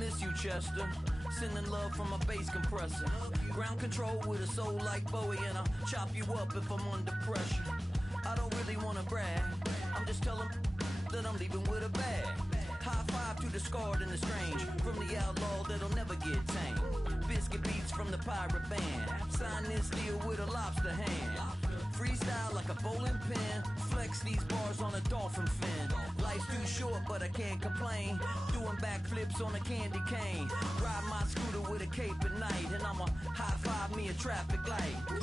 miss you, Chester. Sending love from a bass compressor. Ground control with a soul like Bowie, and I'll chop you up if I'm under pressure. I don't really want to brag. I'm just telling that I'm leaving with a bag. High five to the scarred and the strange. From the outlaw that'll never get tamed. Biscuit beats from the pirate band. Sign this deal with a lobster hand. Freestyle like a bowling pin. Flex these bars on a dolphin fin. Life's too short, but I can't complain. Doing backflips on a candy cane. Ride my scooter with a cape at night. And I'ma high five me a traffic light. Got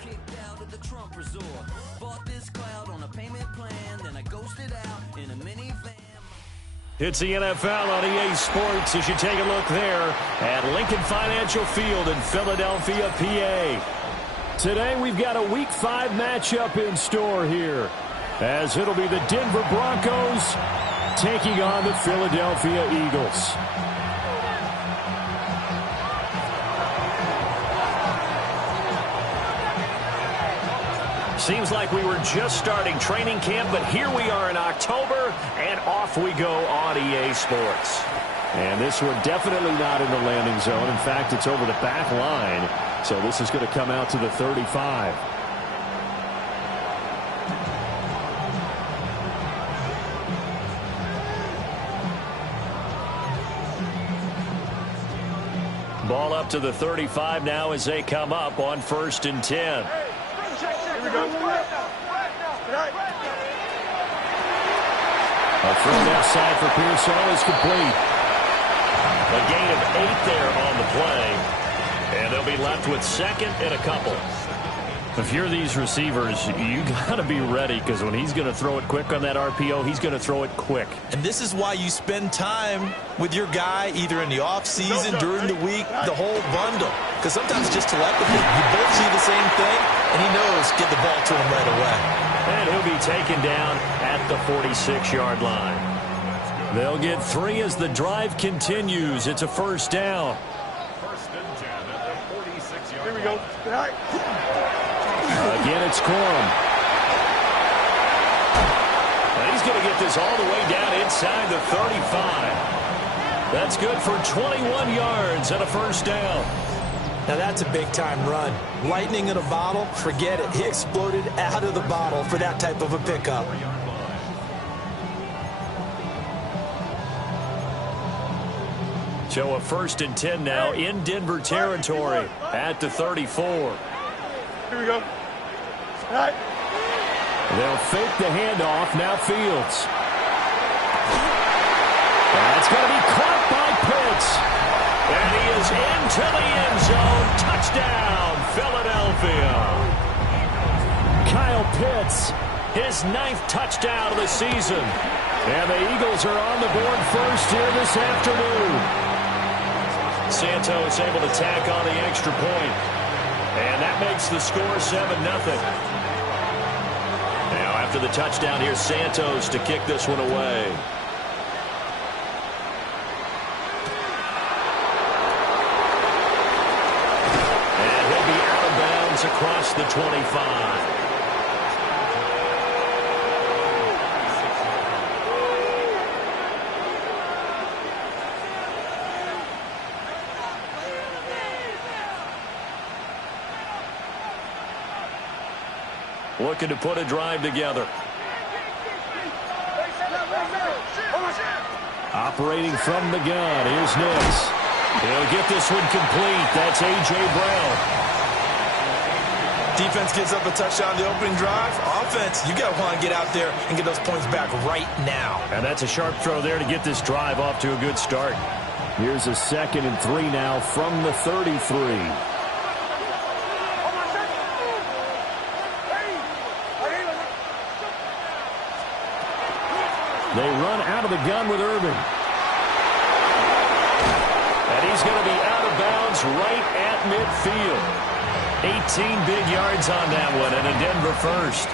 kicked out of the Trump resort. Bought this cloud on a payment plan. Then I ghosted out in a minivan. It's the NFL on EA Sports as you take a look there at Lincoln Financial Field in Philadelphia, PA. Today we've got a Week 5 matchup in store here, as it'll be the Denver Broncos taking on the Philadelphia Eagles. Seems like we were just starting training camp, but here we are in October, and off we go on EA Sports. And this one definitely not in the landing zone. In fact, it's over the back line, so this is going to come out to the 35. Ball up to the 35 now as they come up on 1st and 10. Here we go. A throw left side for Pearsall is complete. A gain of 8 there on the play. And they'll be left with 2nd and a couple. If you're these receivers, you got to be ready, because when he's going to throw it quick on that RPO, he's going to throw it quick. And this is why you spend time with your guy either in the offseason, during the week, the whole bundle. Because sometimes it's just telepathy. You both see the same thing, and he knows get the ball to him right away. And he'll be taken down at the 46-yard line. They'll get 3 as the drive continues. It's a 1st down. 1st and 10 at the 46-yard line. Here we go. Again, it's Corum. And he's going to get this all the way down inside the 35. That's good for 21 yards and a 1st down. Now that's a big-time run. Lightning in a bottle, forget it. He exploded out of the bottle for that type of a pickup. So a 1st and 10 now in Denver territory at the 34. Here we go. All right. They'll fake the handoff. Now Fields. That's going to be caught by Pitts. And he is into the end zone. Touchdown, Philadelphia. Kyle Pitts, his 9th touchdown of the season. And the Eagles are on the board first here this afternoon. Santos able to tack on the extra point. And that makes the score 7-0. Now after the touchdown, here's Santos to kick this one away. And he'll be out of bounds across the 25. Looking to put a drive together. Operating from the gun. Here's Nix. He'll get this one complete. That's A.J. Brown. Defense gives up a touchdown the opening drive. Offense, you got to want to get out there and get those points back right now. And that's a sharp throw there to get this drive off to a good start. Here's a 2nd and 3 now from the 33. They run out of the gun with Irving. And he's going to be out of bounds right at midfield. 18 big yards on that one, and a Denver first.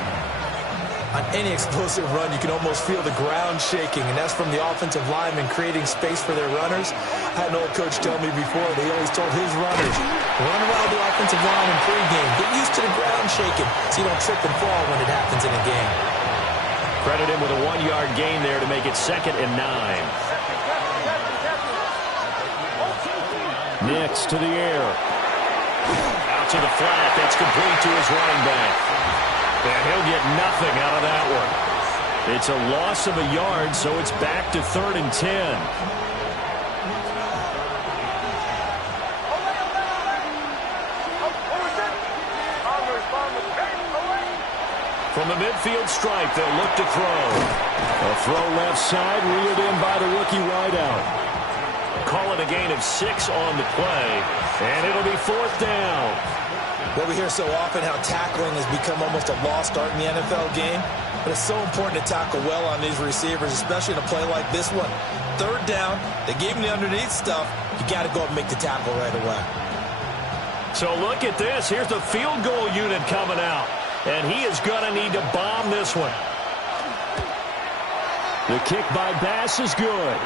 On any explosive run, you can almost feel the ground shaking, and that's from the offensive linemen creating space for their runners. I had an old coach tell me before, they always told his runners, run around the offensive line in pregame. Get used to the ground shaking so you don't trip and fall when it happens in a game. Credit him with a 1-yard gain there to make it 2nd and 9. Nix to the air. Out to the flat. That's complete to his running back. And he'll get nothing out of that one. It's a loss of a yard, so it's back to 3rd and 10. From the midfield stripe, they'll look to throw. A throw left side, reeled in by the rookie wideout. Call it a gain of 6 on the play, and it'll be 4th down. Well, we hear so often how tackling has become almost a lost art in the NFL game, but it's so important to tackle well on these receivers, especially in a play like this one. 3rd down, they gave him the underneath stuff. You got to go up and make the tackle right away. So look at this. Here's the field goal unit coming out. And he is going to need to bomb this one. The kick by Bass is good.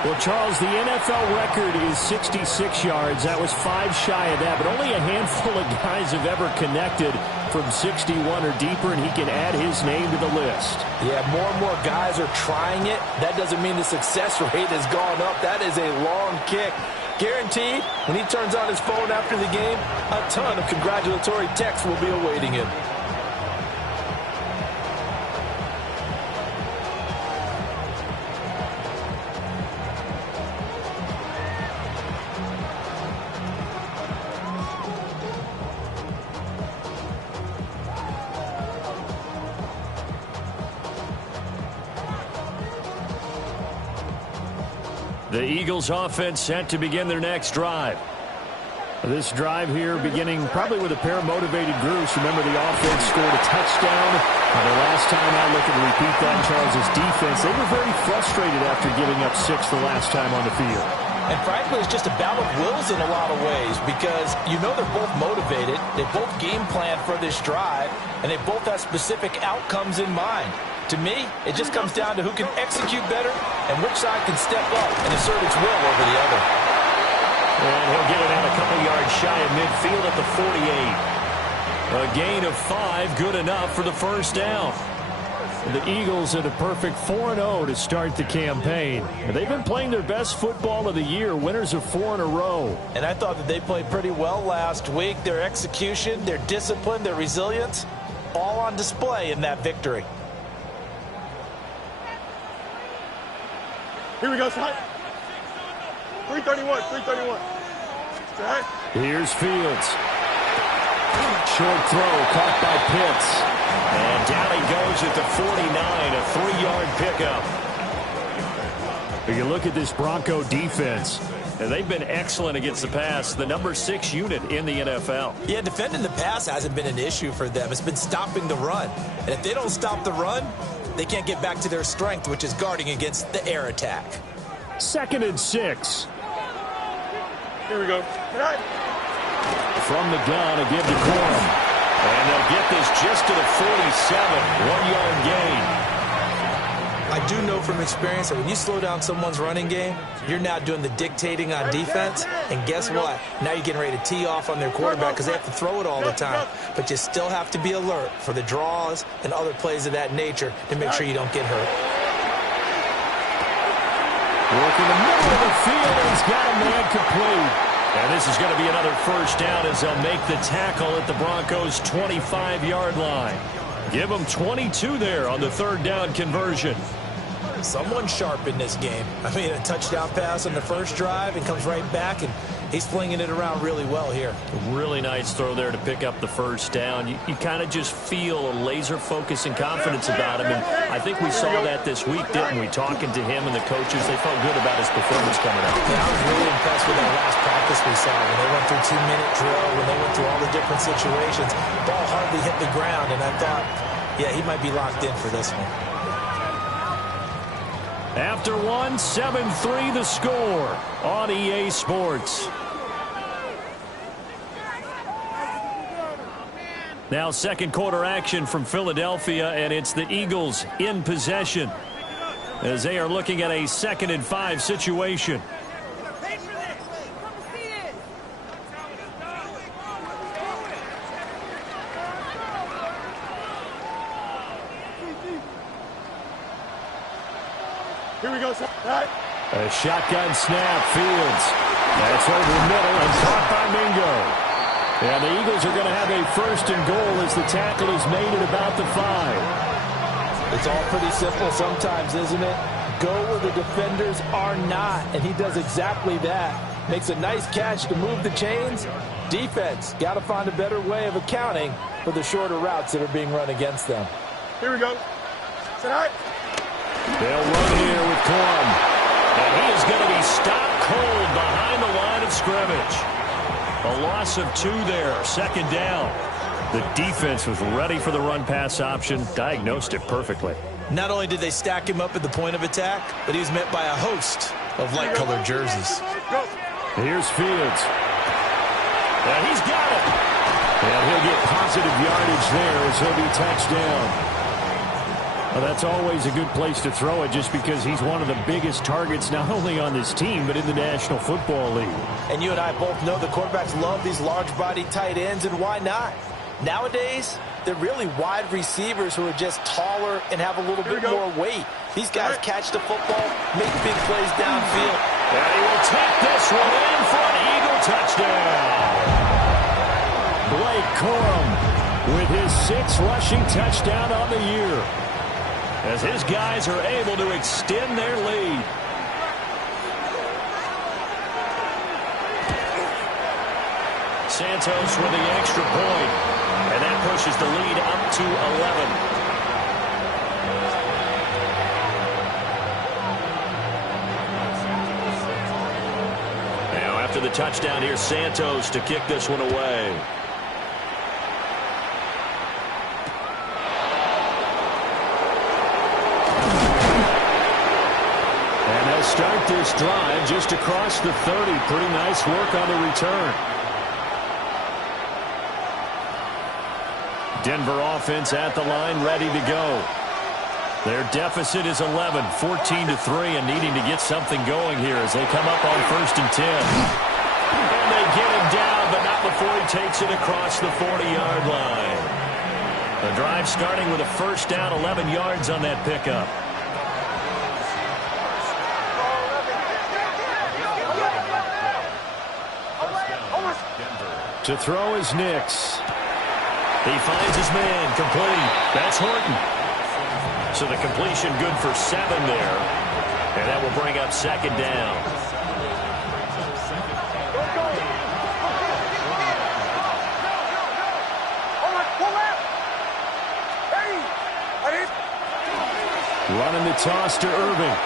Well, Charles, the NFL record is 66 yards. That was 5 shy of that, but only a handful of guys have ever connected from 61 or deeper, and he can add his name to the list. Yeah, more and more guys are trying it. That doesn't mean the success rate has gone up. That is a long kick. Guaranteed, when he turns on his phone after the game, a ton of congratulatory texts will be awaiting him. The Eagles offense set to begin their next drive. This drive here beginning probably with a pair of motivated groups. Remember, the offense scored a touchdown. The last time I look and repeat that, Charles' defense, they were very frustrated after giving up 6 the last time on the field. And frankly, it's just a battle of wills in a lot of ways because you know they're both motivated. They both game plan for this drive, and they both have specific outcomes in mind. To me, it just comes down to who can execute better and which side can step up and assert its will over the other. And he'll get it out a couple yards shy of midfield at the 48. A gain of 5, good enough for the first down. The Eagles at a perfect 4-0 to start the campaign. They've been playing their best football of the year, winners of 4 in a row. And I thought that they played pretty well last week. Their execution, their discipline, their resilience, all on display in that victory. Here we go, slide. 331, 331. Here's Fields. Short throw caught by Pitts. And down he goes at the 49, a 3-yard pickup. You look at this Bronco defense. They've been excellent against the pass, the number 6 unit in the NFL. Yeah, defending the pass hasn't been an issue for them. It's been stopping the run. And if they don't stop the run, they can't get back to their strength, which is guarding against the air attack. 2nd and 6. Here we go. From the gun, a give to Corum. And they'll get this just to the 47, 1-yard gain. I do know from experience that when you slow down someone's running game, you're now doing the dictating on defense. And guess what? Now you're getting ready to tee off on their quarterback because they have to throw it all the time. But you still have to be alert for the draws and other plays of that nature to make sure you don't get hurt. Working the middle of the field, and he's got a man complete. And this is going to be another first down as they'll make the tackle at the Broncos' 25-yard line. Give them 22 there on the 3rd down conversion. Someone sharp in this game. I mean, a touchdown pass on the first drive and comes right back, and he's flinging it around really well here. Really nice throw there to pick up the first down. You kind of just feel a laser focus and confidence about him, and I think we saw that this week, didn't we? Talking to him and the coaches, they felt good about his performance coming up. Yeah, I was really impressed with that last practice we saw when they went through 2-minute drill, when they went through all the different situations. Ball hardly hit the ground, and I thought, yeah, he might be locked in for this one. After 1, 7-3 the score on EA Sports. Now 2nd quarter action from Philadelphia, and it's the Eagles in possession as they are looking at a 2nd and 5 situation. Here we go, sir. All right. A shotgun snap, Fields. That's over the middle and caught by Mingo. And the Eagles are going to have a first and goal as the tackle is made at about the 5. It's all pretty simple sometimes, isn't it? Go where the defenders are not, and he does exactly that. Makes a nice catch to move the chains. Defense, got to find a better way of accounting for the shorter routes that are being run against them. Here we go. Sit high. They'll run here with Corum. And he is going to be stopped cold behind the line of scrimmage. A loss of 2 there, second down. The defense was ready for the run-pass option, diagnosed it perfectly. Not only did they stack him up at the point of attack, but he was met by a host of light-colored jerseys. Here's Fields. And he's got it. And he'll get positive yardage there as he'll be touched down. Well, that's always a good place to throw it just because he's one of the biggest targets not only on this team but in the National Football League. And you and I both know the quarterbacks love these large-bodied tight ends, and why not? Nowadays, they're really wide receivers who are just taller and have a little bit more weight. These guys catch the football, make big plays downfield. And he will take this one in for an Eagle touchdown. Blake Corum with his 6th rushing touchdown on the year, as his guys are able to extend their lead. Santos with the extra point, and that pushes the lead up to 11. Now after the touchdown, here's Santos to kick this one away. Start this drive just across the 30. Pretty nice work on the return. Denver offense at the line, ready to go. Their deficit is 11, 14-3, and needing to get something going here as they come up on 1st and 10. And they get him down, but not before he takes it across the 40-yard line. The drive starting with a first down, 11 yards on that pickup. To throw is Nix. He finds his man, complete. That's Horton. So the completion good for 7 there. And that will bring up second down. Running the toss to Irving.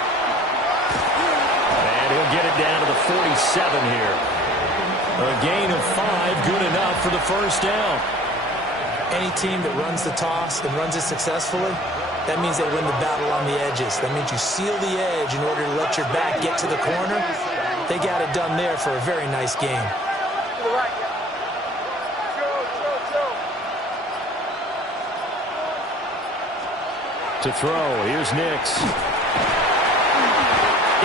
And he'll get it down to the 47 here. A gain of 5, good enough for the first down. Any team that runs the toss and runs it successfully, that means they win the battle on the edges. That means you seal the edge in order to let your back get to the corner. They got it done there for a very nice game. To throw, here's Nix.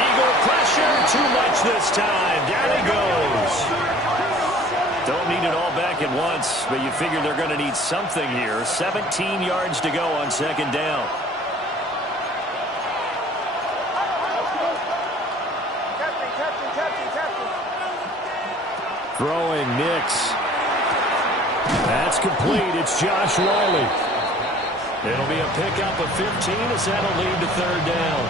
Eagle pressure, too much this time. Down he goes. Don't need it all back at once, but you figure they're going to need something here. 17 yards to go on second down. Throwing Nix. That's complete. It's Josh Wiley. It'll be a pickup of 15 as that'll lead to third down.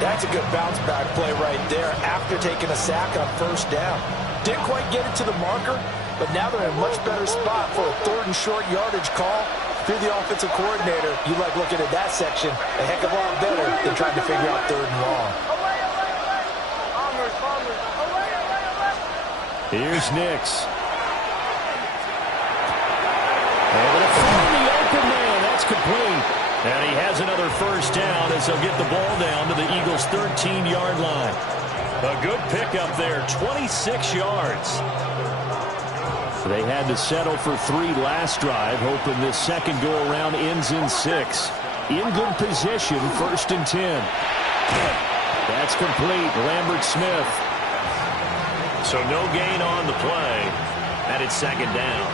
That's a good bounce back play right there after taking a sack on first down. Didn't quite get it to the marker, but now they're in a much better spot for a 3rd and short yardage call. If you're the offensive coordinator, you like looking at that section a heck of a lot better than trying to figure out 3rd and long. Here's Nix. Able to find the open man. That's complete. And he has another first down as they'll get the ball down to the Eagles' 13-yard line. A good pickup there, 26 yards. They had to settle for 3 last drive, hoping this second go-around ends in 6. In good position, 1st and 10. That's complete, Lambert Smith. So no gain on the play, and it's second down.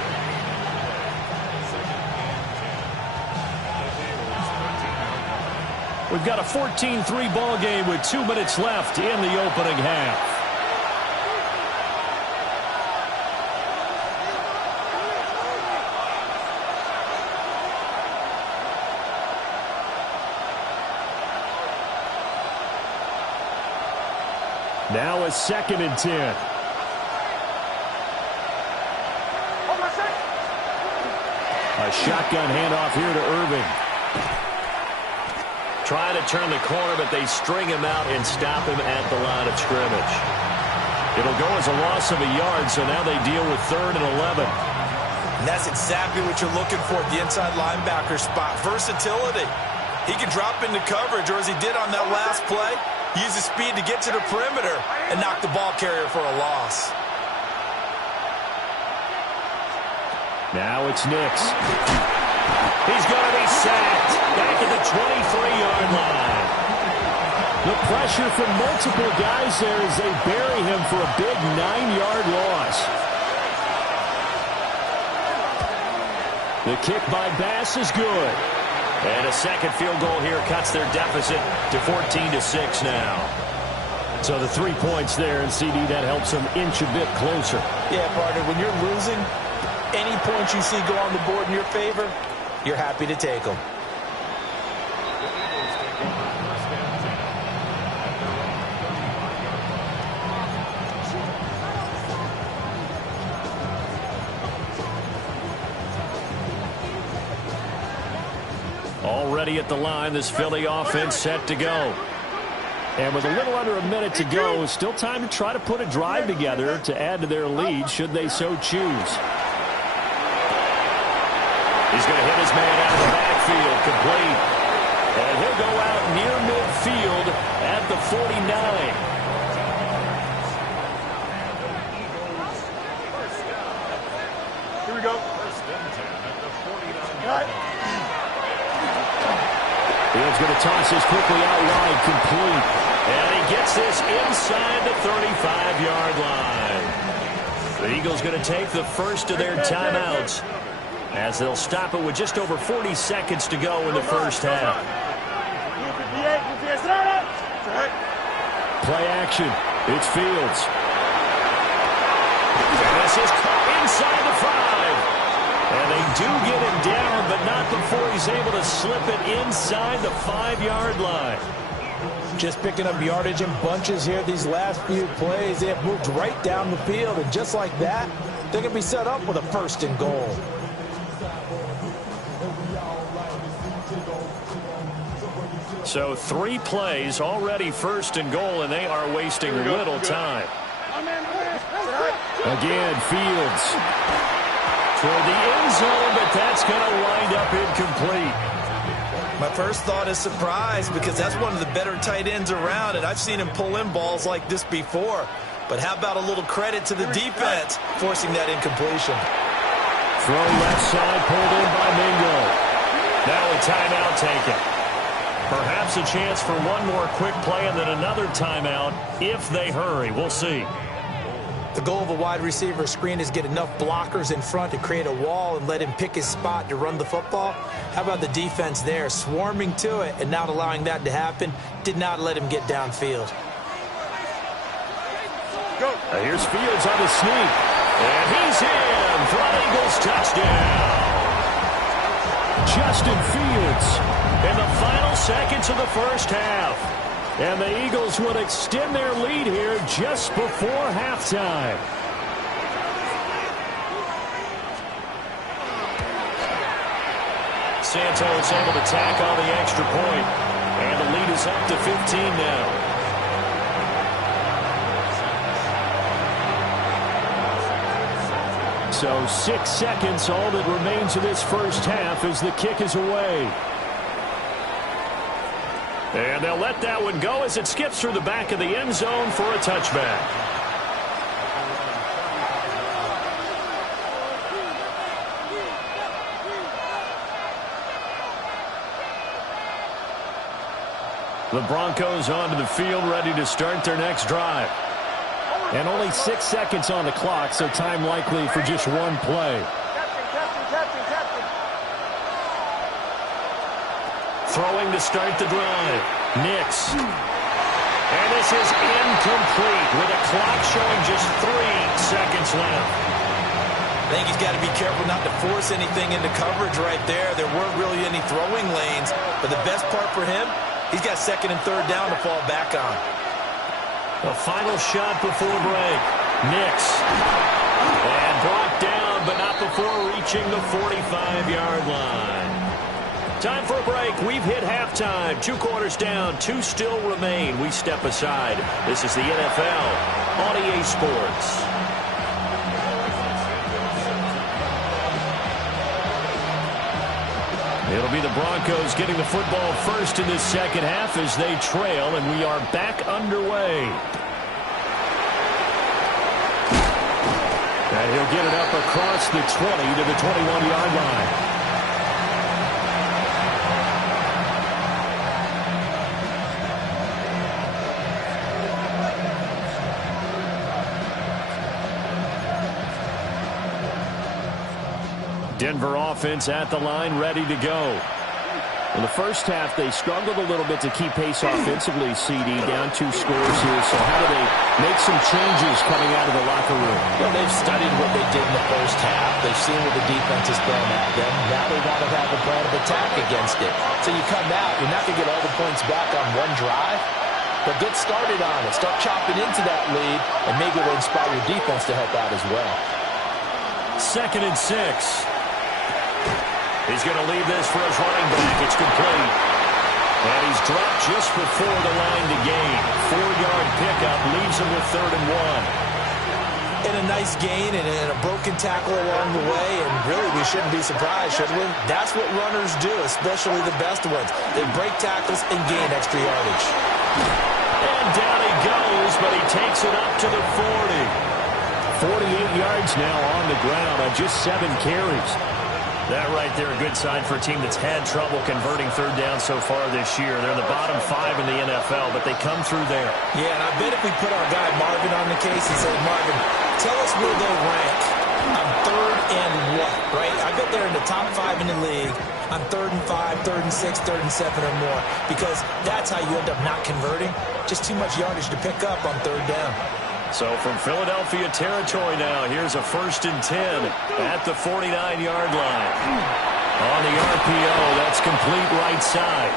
We've got a 14-3 ball game with 2 minutes left in the opening half. Now a 2nd and 10. A shotgun handoff here to Irving. Trying to turn the corner, but they string him out and stop him at the line of scrimmage. It'll go as a loss of a yard, so now they deal with 3rd and 11. And that's exactly what you're looking for at the inside linebacker spot. Versatility. He can drop into coverage, or as he did on that last play, use his speed to get to the perimeter and knock the ball carrier for a loss. Now it's Nix. He's going to be sacked back at the 23-yard line. The pressure from multiple guys there as they bury him for a big 9-yard loss. The kick by Bass is good. And a second field goal here cuts their deficit to 14-6 now. So the 3 points there, and CD, that helps them inch a bit closer. Yeah, partner, when you're losing, any points you see go on the board in your favor, you're happy to take them. Already at the line, this Philly offense set to go. And with a little under a minute to go, still time to try to put a drive together to add to their lead should they so choose. He's going to hit his man out of the backfield, complete. And he'll go out near midfield at the 49. Here we go. Field's going to toss this quickly out wide, complete. And he gets this inside the 35-yard line. The Eagles going to take the first of their timeouts as they'll stop it with just over 40 seconds to go in the first half. Play action. It's Fields. And this is caught inside the 5. And they do get him down, but not before he's able to slip it inside the 5-yard line. Just picking up yardage in bunches here these last few plays. They have moved right down the field, and just like that, they're going to be set up with a 1st and goal. So 3 plays, already 1st and goal, and they are wasting little time. Again, Fields toward the end zone, but that's going to wind up incomplete. My first thought is surprise, because that's one of the better tight ends around, and I've seen him pull in balls like this before. But how about a little credit to the defense forcing that incompletion? Throw left side, pulled in by Mingo. Now a timeout taken. Perhaps a chance for one more quick play and then another timeout if they hurry. We'll see. The goal of a wide receiver screen is get enough blockers in front to create a wall and let him pick his spot to run the football. How about the defense there, swarming to it and not allowing that to happen? Did not let him get downfield. Here's Fields on the sneak. And he's in for an Eagles touchdown. Justin Fields in the final seconds of the first half. And the Eagles would extend their lead here just before halftime. Santos able to tack on the extra point. And the lead is up to 15 now. So 6 seconds, all that remains of this first half as the kick is away. And they'll let that one go as it skips through the back of the end zone for a touchback. The Broncos onto the field, ready to start their next drive. And only 6 seconds on the clock, so time likely for just one play. Throwing to start the drive. Nix. And this is incomplete with a clock showing just 3 seconds left. I think he's got to be careful not to force anything into coverage right there. There weren't really any throwing lanes. But the best part for him, he's got second and third down to fall back on. A final shot before break. Nix. And brought down, but not before reaching the 45-yard line. Time for a break. We've hit halftime. 2 quarters down. 2 still remain. We step aside. This is the NFL on EA Sports. It'll be the Broncos getting the football first in this second half as they trail, and we are back underway. And he'll get it up across the 20 to the 21-yard line. Denver offense at the line, ready to go. In the first half, they struggled a little bit to keep pace offensively, CD, down 2 scores here. So how do they make some changes coming out of the locker room? Well, they've studied what they did in the first half. They've seen what the defense has thrown at them. Now they want to have a plan of attack against it. So you come out, you're not going to get all the points back on one drive, but get started on it. Start chopping into that lead, and maybe it'll inspire your defense to help out as well. 2nd and 6. He's going to leave this for his running back. It's complete. And he's dropped just before the line to gain. 4-yard pickup leaves him with 3rd and 1. And a nice gain and a broken tackle along the way. And really, we shouldn't be surprised, should we? That's what runners do, especially the best ones. They break tackles and gain extra yardage. And down he goes, but he takes it up to the 40. 48 yards now on the ground on just 7 carries. That right there, a good sign for a team that's had trouble converting 3rd down so far this year. They're in the bottom 5 in the NFL, but they come through there. Yeah, and I bet if we put our guy Marvin on the case and say, Marvin, tell us where they rank on 3rd and what, right? I bet they're in the top 5 in the league on 3rd and 5, 3rd and 6, 3rd and 7 or more, because that's how you end up not converting. Just too much yardage to pick up on 3rd down. So from Philadelphia territory now, here's a 1st and 10 at the 49-yard line. On the RPO, that's complete right side.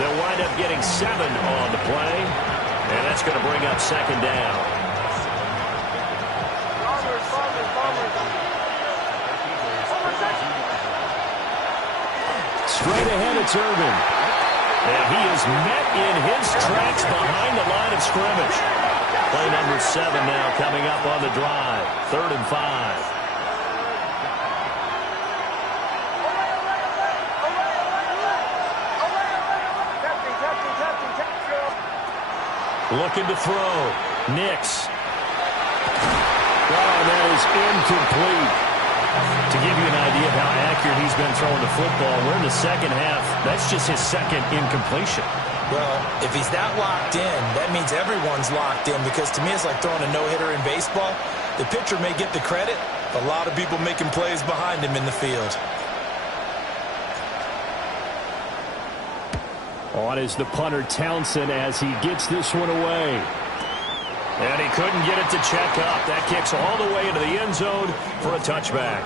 They'll wind up getting 7 on the play, and that's going to bring up 2nd down. Straight ahead, it's Irvin. And he is met in his tracks behind the line of scrimmage. Play number 7 now coming up on the drive. 3rd and 5. Looking to throw. Nix. Oh, that is incomplete. To give you an idea of how accurate he's been throwing the football, we're in the second half. That's just his 2nd incompletion. Well, if he's that locked in, that means everyone's locked in, because to me it's like throwing a no-hitter in baseball. The pitcher may get the credit, but a lot of people making plays behind him in the field. On is the punter Townsend as he gets this one away. And he couldn't get it to check up. That kicks all the way into the end zone for a touchback.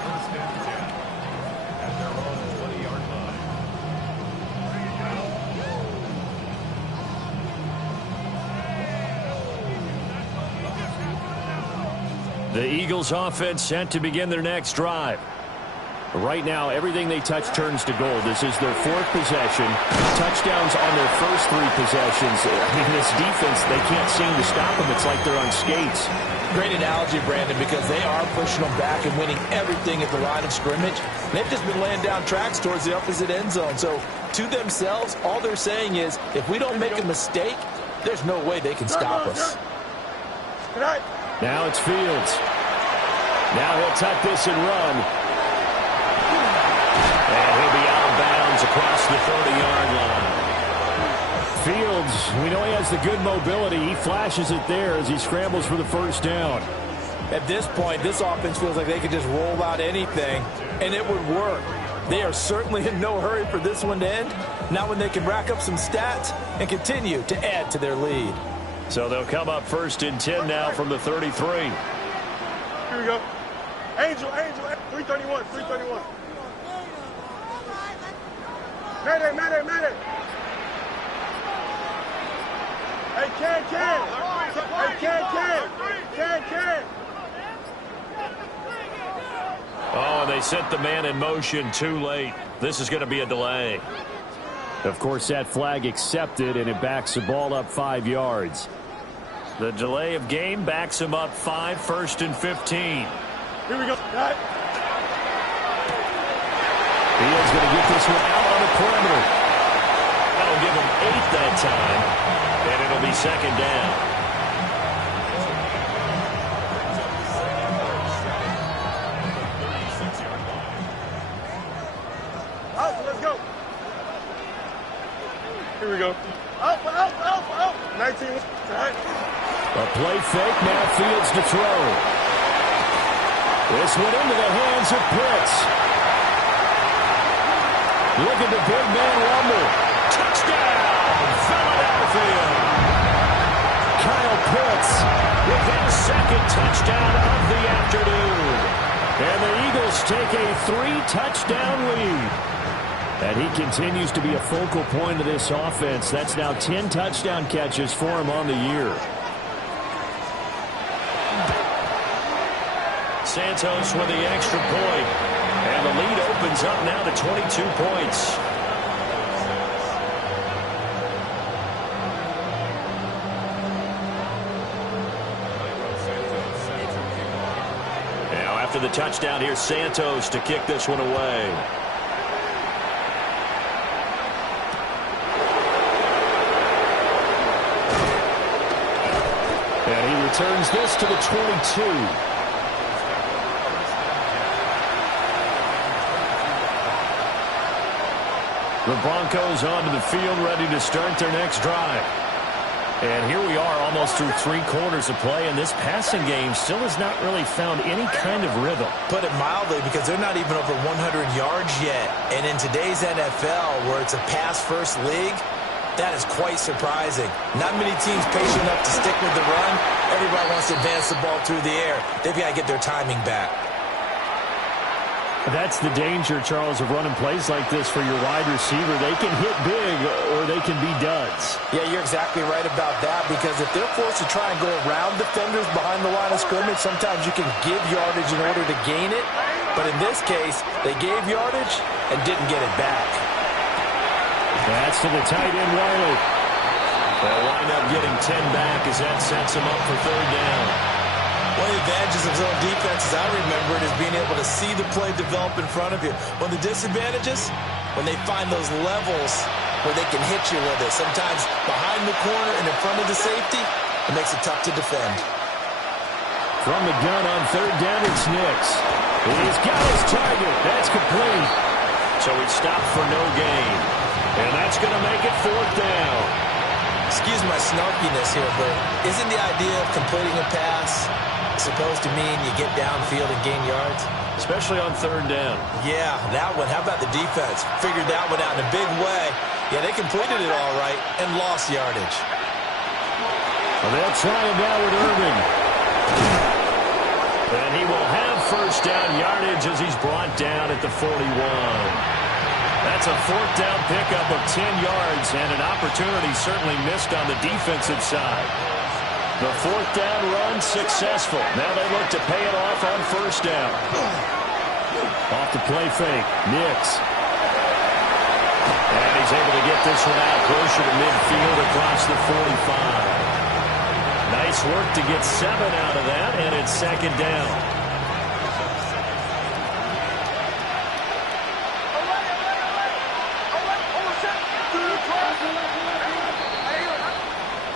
The Eagles offense set to begin their next drive. Right now, everything they touch turns to gold. This is their 4th possession. Touchdowns on their first 3 possessions. I mean, this defense, they can't seem to stop them. It's like they're on skates. Great analogy, Brandon, because they are pushing them back and winning everything at the line of scrimmage. They've just been laying down tracks towards the opposite end zone. So, to themselves, all they're saying is, if we don't make a mistake, there's no way they can stop us. Now it's Fields. Now he'll tuck this and run. And he'll be out of bounds across the 30-yard line. Fields, we know he has the good mobility. He flashes it there as he scrambles for the 1st down. At this point, this offense feels like they could just roll out anything, and it would work. They are certainly in no hurry for this one to end. Now when they can rack up some stats and continue to add to their lead. So they'll come up first and 10 now from the 33. Here we go. Angel, 331, 331. Mayday. Hey, Ken. Oh, and they sent the man in motion too late. This is going to be a delay. Of course, that flag accepted, and it backs the ball up 5 yards. The delay of game backs him up 5, first and 15. Here we go. Right. He is going to get this one out on the perimeter. That'll give him 8 that time, and it'll be second down. Let's go. Here we go. Out. 19. Right. A play fake, now Fields to throw. This one into the hands of Pitts. Look at the big man rumble. Touchdown, Philadelphia. Kyle Pitts with his second touchdown of the afternoon. And the Eagles take a 3-touchdown lead. And he continues to be a focal point of this offense. That's now 10 touchdown catches for him on the year. Santos with the extra point. And the lead opens up now to 22 points. Now after the touchdown, here's Santos to kick this one away. And he returns this to the 22. The Broncos onto the field, ready to start their next drive. And here we are almost through 3 quarters of play, and this passing game still has not really found any kind of rhythm. Put it mildly, because they're not even over 100 yards yet. And in today's NFL, where it's a pass-first league, that is quite surprising. Not many teams patient enough to stick with the run. Everybody wants to advance the ball through the air. They've got to get their timing back. That's the danger, Charles, of running plays like this for your wide receiver. They can hit big or they can be duds. Yeah, you're exactly right about that, because if they're forced to try and go around defenders behind the line of scrimmage, sometimes you can give yardage in order to gain it. But in this case, they gave yardage and didn't get it back. That's to the tight end, Wiley. They'll wind up getting 10 back as that sets them up for third down. One of the advantages of zone defense, as I remember it, is being able to see the play develop in front of you. One of the disadvantages, when they find those levels where they can hit you with it. Sometimes behind the corner and in front of the safety, it makes it tough to defend. From the gun on third down, it's Nix. He's got his target. That's complete. So he stopped for no gain. And that's going to make it fourth down. Excuse my snarkiness here, but isn't the idea of completing a pass supposed to mean you get downfield and gain yards? Especially on third down. Yeah, that one. How about the defense? Figured that one out in a big way. Yeah, they completed it all right and lost yardage. Well, they'll try him now with Irving. And he will have first down yardage as he's brought down at the 41. That's a fourth down pickup of 10 yards, and an opportunity certainly missed on the defensive side. The fourth down run successful. Now they look to pay it off on first down. Off the play fake, Nix. And he's able to get this one out closer to midfield across the 45. Nice work to get 7 out of that, and it's second down.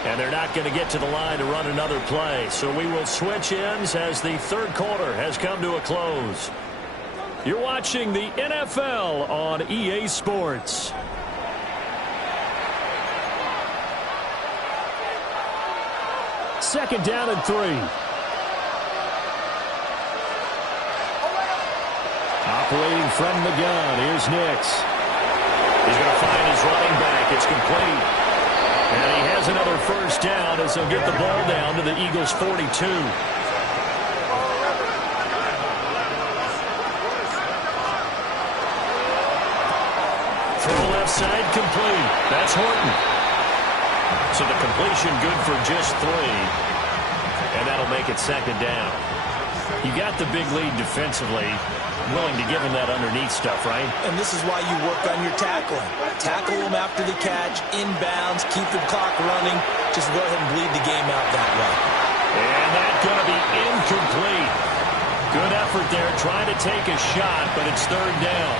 And they're not going to get to the line to run another play. So we will switch ends as the third quarter has come to a close. You're watching the NFL on EA Sports. Second down and 3. Operating from the gun, here's Nix. He's going to find his running back. It's complete. And he has another first down as he'll get the ball down to the Eagles' 42. Throw left side, complete. That's Horton. So the completion good for just 3. And that'll make it second down. You got the big lead defensively. Willing to give him that underneath stuff, right? And this is why you work on your tackling. Tackle him after the catch, inbounds, keep the clock running. Just go ahead and bleed the game out that way. And that's going to be incomplete. Good effort there, trying to take a shot, but it's third down.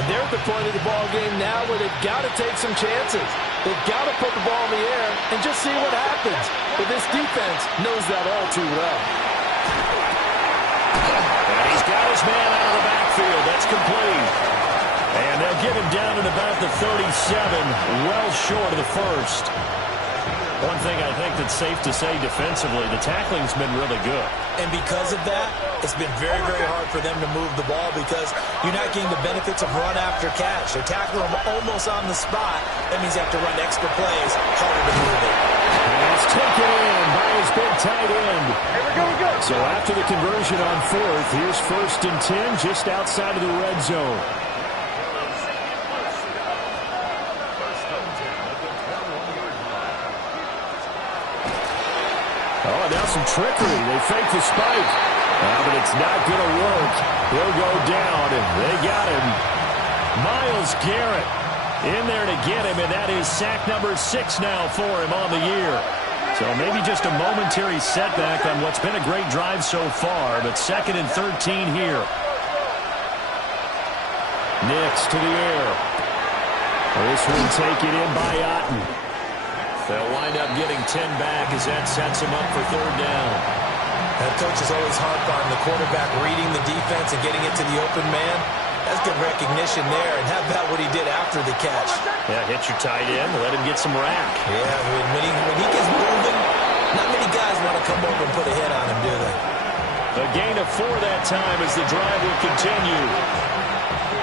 And they're at the point of the ball game now where they've got to take some chances. They've got to put the ball in the air and just see what happens. But this defense knows that all too well. And he's got his man out of the backfield. That's complete. And they'll get him down at about the 37, well short of the first. One thing I think that's safe to say defensively, the tackling's been really good. And because of that, it's been very, very hard for them to move the ball because you're not getting the benefits of run after catch. They're tackling them almost on the spot. That means they have to run extra plays, harder to move it. And it's taken in by his big tight end. Here we go. So after the conversion on fourth, here's 1st and 10 just outside of the red zone. Oh, now some trickery. They fake the spike. But it's not going to work. He'll go down, and they got him. Myles Garrett in there to get him, and that is sack number 6 now for him on the year. So maybe just a momentary setback on what's been a great drive so far, but 2nd and 13 here. Nix to the air. This one taken in by Otten. They'll wind up getting 10 back as that sets him up for third down. That coach is always harped on the quarterback reading the defense and getting it to the open man. That's good recognition there. And how about what he did after the catch? Yeah, hit your tight end, let him get some rack. Yeah, when he gets moving, not many guys want to come over and put a hit on him, do they? A gain of 4 that time as the drive will continue.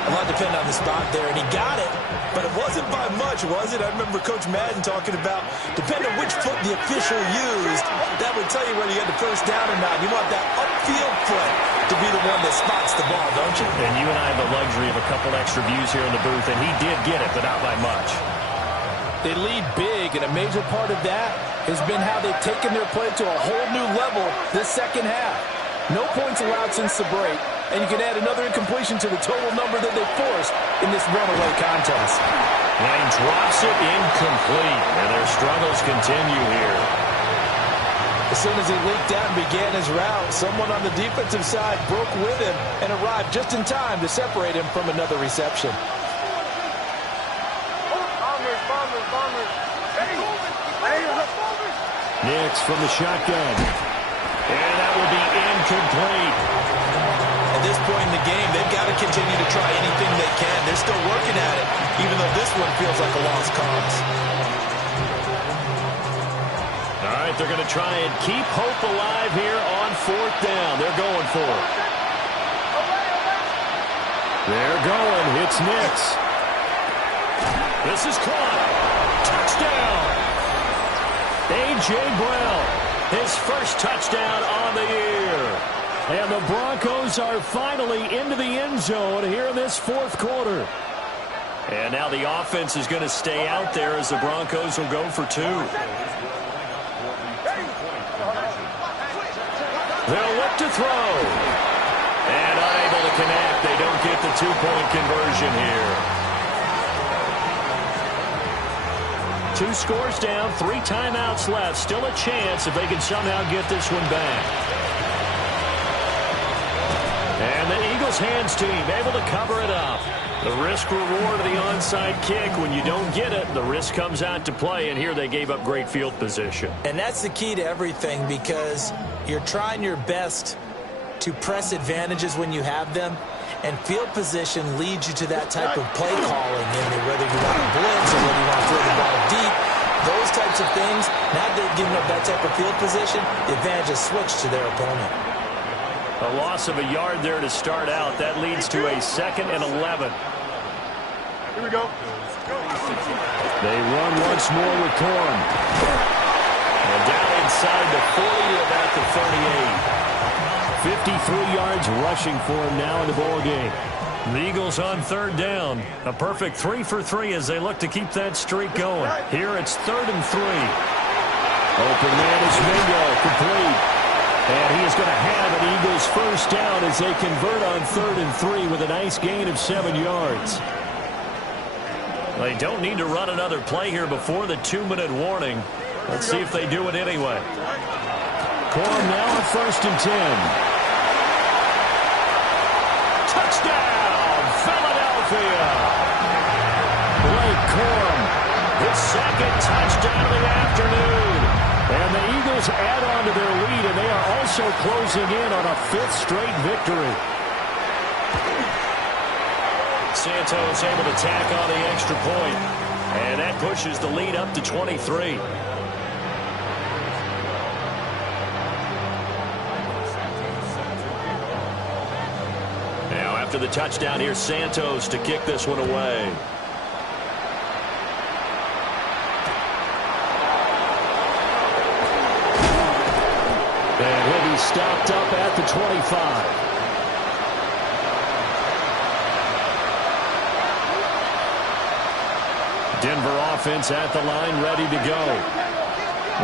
A lot depend on the spot there, and he got it, but it wasn't by much, was it? I remember Coach Madden talking about, depending on which foot the official used, that would tell you whether you had the first down or not. You want that upfield foot to be the one that spots the ball, don't you? And you and I have the luxury of a couple extra views here in the booth, and he did get it, but not by much. They lead big, and a major part of that has been how they've taken their play to a whole new level this second half. No points allowed since the break. And you can add another incompletion to the total number that they forced in this runaway contest. And drops it incomplete. And their struggles continue here. As soon as he leaked out and began his route, someone on the defensive side broke with him and arrived just in time to separate him from another reception. Nix from the shotgun. And that will be incomplete. At this point in the game, they've got to continue to try anything they can. They're still working at it, even though this one feels like a lost cause. All right, they're going to try and keep hope alive here on 4th down. They're going for it. They're going. It's Nix. This is caught. Touchdown. A.J. Brown, his first touchdown on the year. And the Broncos are finally into the end zone here in this 4th quarter. And now the offense is going to stay out there as the Broncos will go for 2. They'll look to throw. And unable to connect. They don't get the 2-point conversion here. 2 scores down, 3 timeouts left. Still a chance if they can somehow get this one back. And the Eagles hands team able to cover it up. The risk-reward of the onside kick. When you don't get it, the risk comes out to play, and here they gave up great field position. And that's the key to everything because you're trying your best to press advantages when you have them, and field position leads you to that type of play calling, whether you want to blitz or whether you want to throw the ball deep. Those types of things, now they've given up that type of field position, the advantage is switched to their opponent. A loss of a yard there to start out. That leads to a 2nd and 11. Here we go. They run once more with Corum. And down inside the 40 to about the 38. 53 yards rushing for him now in the ball game. The Eagles on 3rd down. A perfect 3 for 3 as they look to keep that streak going. Here it's 3rd and 3. Open man is Mingo, complete. And he is going to have an Eagles first down as they convert on 3rd and 3 with a nice gain of 7 yards. They don't need to run another play here before the 2-minute warning. Let's see if they do it anyway. Corum now on 1st and 10. Touchdown, Philadelphia! Blake Corum, his 2nd touchdown of the afternoon. And the Eagles add on to their lead, and they are also closing in on a 5th straight victory. Santos able to tack on the extra point, and that pushes the lead up to 23. Now after the touchdown, here's Santos to kick this one away. And he'll be stopped up at the 25. Denver offense at the line, ready to go.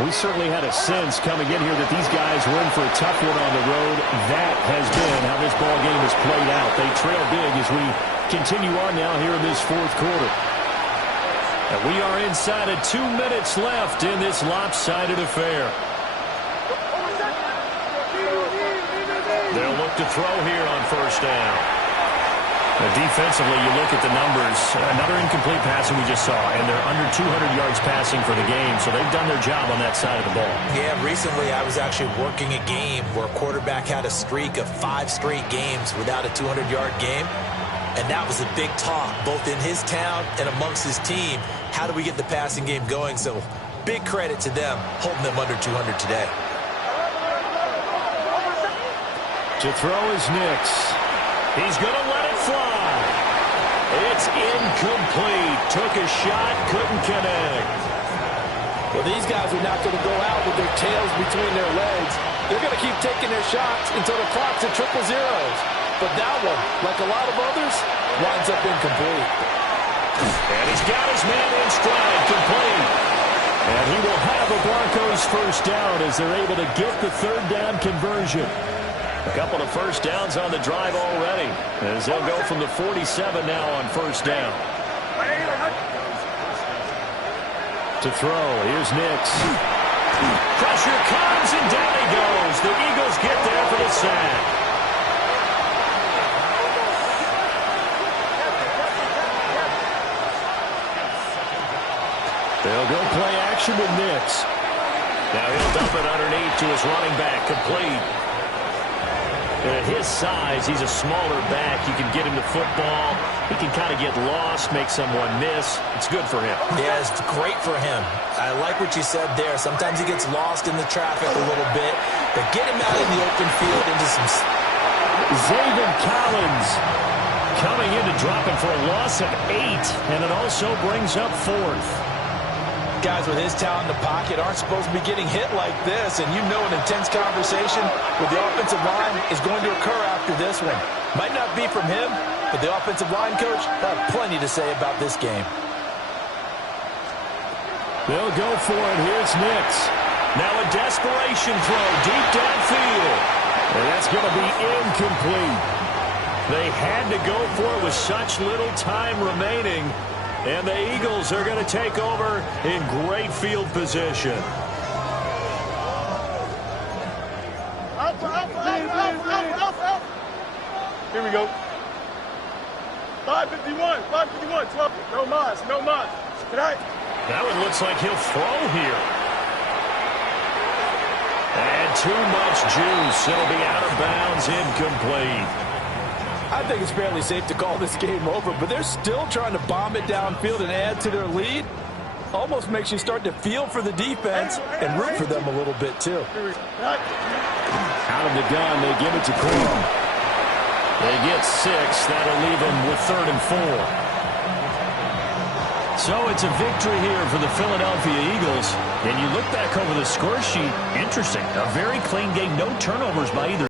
We certainly had a sense coming in here that these guys were in for a tough one on the road. That has been how this ball game has played out. They trail big as we continue on now here in this 4th quarter. And we are inside of 2 minutes left in this lopsided affair. They'll look to throw here on 1st down. Defensively, you look at the numbers. Another incomplete passing we just saw, and they're under 200 yards passing for the game, so they've done their job on that side of the ball. Yeah, recently I was actually working a game where a quarterback had a streak of 5 straight games without a 200-yard game, and that was a big talk, both in his town and amongst his team. How do we get the passing game going? So big credit to them, holding them under 200 today. To throw is Nix. He's going to let it fly. It's incomplete. Took a shot, couldn't connect. Well, these guys are not going to go out with their tails between their legs. They're going to keep taking their shots until the clock's at 000. But that one, like a lot of others, winds up incomplete. And he's got his man in stride, complete. And he will have a Broncos first down as they're able to get the 3rd down conversion. A couple of first downs on the drive already, as they'll go from the 47 now on 1st down. To throw, here's Nix. Pressure comes, and down he goes. The Eagles get there for the sack. They'll go play action with Nix. Now he'll dump it underneath to his running back, complete. At his size, he's a smaller back. You can get him the football. He can kind of get lost, make someone miss. It's good for him. Yeah, it's great for him. I like what you said there. Sometimes he gets lost in the traffic a little bit, but get him out in the open field into some... Zaven Collins coming in to drop him for a loss of 8, and it also brings up 4th. Guys with his talent in the pocket aren't supposed to be getting hit like this, and you know an intense conversation with the offensive line is going to occur after this one. Might not be from him, but the offensive line coach will have plenty to say about this game. They'll go for it. Here's Nix. Now a desperation throw deep downfield, and that's going to be incomplete. They had to go for it with such little time remaining. And the Eagles are going to take over in great field position. Here we go. 551, 12. No mas, no mas. Tonight. That one looks like he'll throw here. And too much juice. It'll be out of bounds, incomplete. I think it's fairly safe to call this game over, but they're still trying to bomb it downfield and add to their lead. Almost makes you start to feel for the defense and root for them a little bit, too. Out of the gun, they give it to Corum. They get 6. That'll leave them with 3rd and 4. So it's a victory here for the Philadelphia Eagles. And you look back over the score sheet, interesting. A very clean game, no turnovers by either